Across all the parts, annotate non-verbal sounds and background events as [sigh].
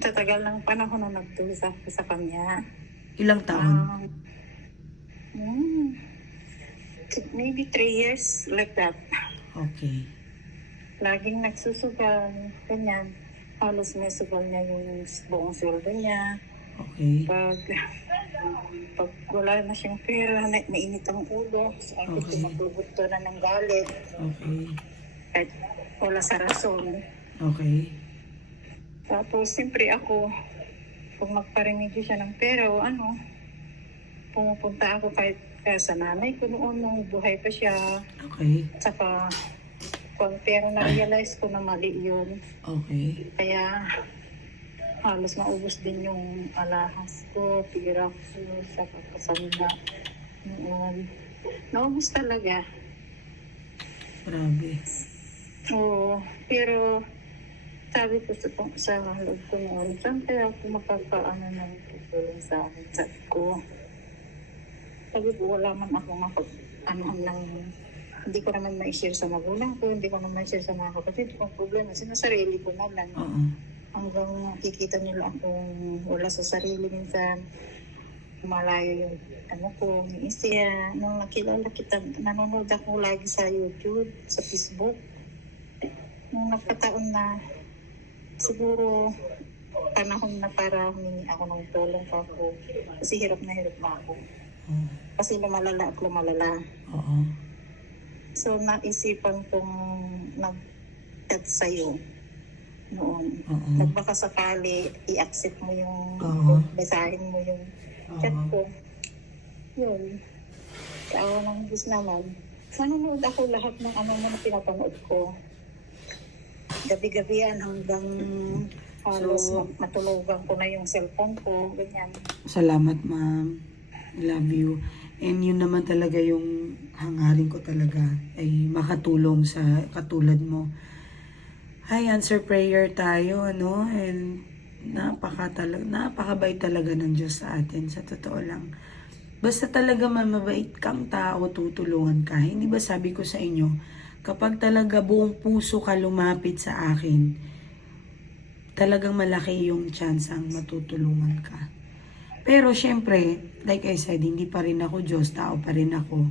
sa tagal ng panahon na nagdusa ko sa kanya, Ilang taon? um, maybe three years like that. Okay. Laging nagsusugal, ganyan. Halos may sugal niya yung buong sweldo niya. Okay. Pag, pag wala na siyang pera, na, mainit ang ulo. Sa akin, Okay. okay. na ng galit. Okay. Kahit wala sa rason. Okay. Tapos, siyempre ako, kung magparimedyo siya ng pera o ano, pumupunta ako kahit kaya sa nanay ko noon nung buhay pa siya. Okay. Saka, kung pero na-realize ko na mali yun. Okay. Kaya, halos maubos din yung alahas ko, pira ko, sa kakasanda. Noon. Naubos talaga. Grabe. Oo, pero sabi ko sa, sa loob ko noon, saan kaya ako makakaano ng tutulong sa akin? Sabi ko, sabi ko, wala man ako mapag, ano ng, hindi ko naman ma-share sa magulang ko, hindi ko naman ma-share sa mga kapatid ko. Ang problema, sinasarili ko na lang. Oo. Hanggang nakikita nila akong wala sa sarili minsan. Malayo yung ano ko, isya. Nung nakilala kita, nanonood ako lagi sa YouTube, sa Facebook. Nung nagkataon na siguro panahon na para humingi ako ng tulong pa ako. Kasi hirap na hirap na ako. Oo. Kasi lumalala at lumalala. Oo. So naisipan kong nag-chat sa'yo noon. Oo. Nagbaka sakali, i-accept mo yung, basahin mo yung chat Oo. ko. Yun. Kaawa ng Diyos naman. Nanonood ako lahat ng ano mo na pinapanood ko. Gabi-gabian hanggang halos So- mat- matulugan ko na yung cellphone ko. Ganyan. Salamat, ma'am. Love you. And yun naman talaga yung hangarin ko talaga ay makatulong sa katulad mo. Hi, answer prayer tayo, ano? And napaka talaga, napakabait talaga ng Diyos sa atin, sa totoo lang. Basta talaga man mabait kang tao, tutulungan ka. Hindi ba sabi ko sa inyo, kapag talaga buong puso ka lumapit sa akin, talagang malaki yung chance ang matutulungan ka. Pero syempre, like I said, hindi pa rin ako Diyos, tao pa rin ako.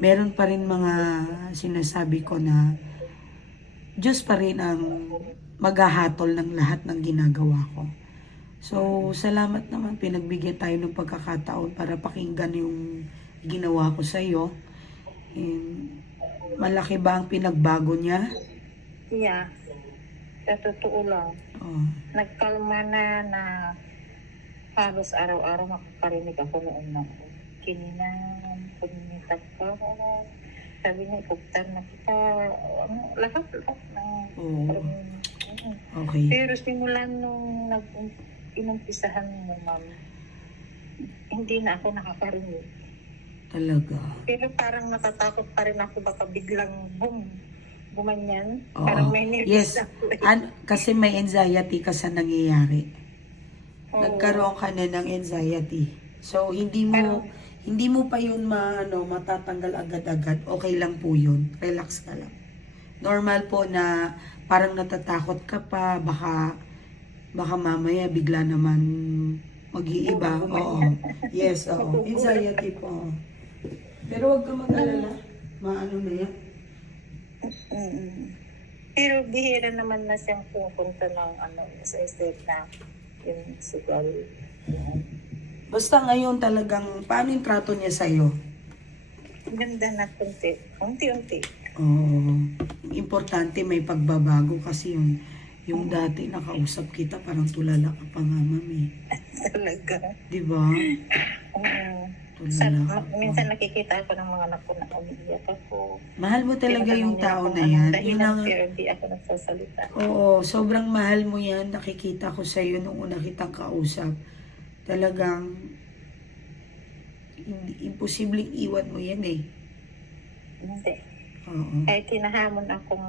Meron pa rin mga sinasabi ko na Diyos pa rin ang maghahatol ng lahat ng ginagawa ko. So, salamat naman pinagbigyan tayo ng pagkakataon para pakinggan yung ginawa ko sa iyo. And malaki ba ang pinagbago niya? Yeah. Sa totoo lang. Oh, Nagkalma na na halos araw-araw makakarinig ako noon na kininang, puminitag ka. Sabi niya, ipugtan na kita. Ano, lahat, lahat ng Oo. Mm. okay. Pero simulan nung nag inumpisahan mo, ma'am, hindi na ako nakakarinig. Talaga. Pero parang natatakot pa rin ako baka biglang boom, gumanyan. Oo. Parang may nervous Yes. ako. eh. An- kasi may anxiety ka sa nangyayari. Oo. Nagkaroon ka na ng anxiety. So, hindi mo, hindi mo pa yun ma, ano, matatanggal agad-agad. Okay lang po yun. Relax ka lang. Normal po na parang natatakot ka pa, baka, baka mamaya bigla naman mag-iiba. Oo. Yes, oo. Anxiety po. Pero wag ka mag-alala. Maano na yan. Mm. Pero bihira naman na siyang pupunta ng ano, sa estate na yung sugal. Basta ngayon talagang, paano yung trato niya sa'yo? Ganda na kunti. Unti-unti. Oo. importante may pagbabago kasi yung yung dati nakausap kita parang tulala ka pa nga mami. [laughs] Talaga. Di ba? Ma- pa. minsan nakikita ako ng mga anak ko na umiiyak ako. Mahal mo talaga yung tao na yan. Yun ang, Pero hindi ako nagsasalita. oo, sobrang mahal mo yan. Nakikita ko sa iyo nung una kitang kausap. Talagang imposibleng iwan mo yan eh. Hindi. Oo. Kahit hinahamon akong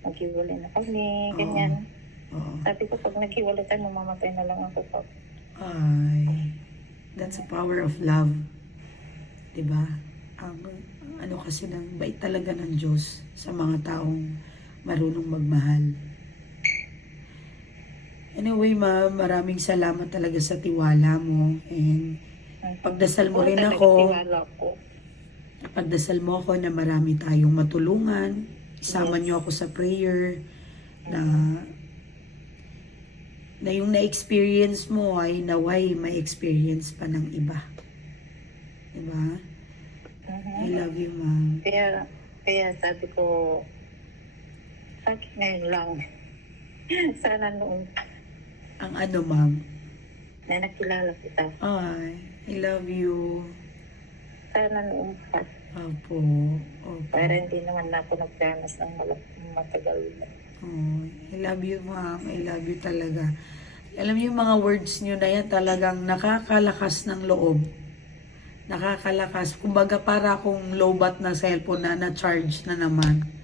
maghiwalay na kami, ganyan. Oo. Sabi ko, pag naghiwalay tayo, mamamatay na lang ako. Pag Ay, that's a power of love. ba? Ang ano kasi ng bait talaga ng Diyos sa mga taong marunong magmahal. Anyway, ma'am, maraming salamat talaga sa tiwala mo. And pagdasal mo rin ako. Pagdasal mo ako na marami tayong matulungan. Isama niyo ako sa prayer na na yung na-experience mo ay naway may experience pa ng iba. Diba? Mhm. I love you, ma'am. Kaya, kaya sabi ko, bakit ngayon lang? [laughs] Sana noong Ang ano, ma'am? na nakilala kita. Ay, I love you. Sana noong pa. Opo. Opo. Para hindi naman ako nagdanas ng matagal na. Oh, I love you, ma'am. I love you talaga. Alam niyo mga words niyo na yan talagang nakakalakas ng loob. Nakakalakas. Kumbaga para akong low bat na cellphone na na-charge na naman.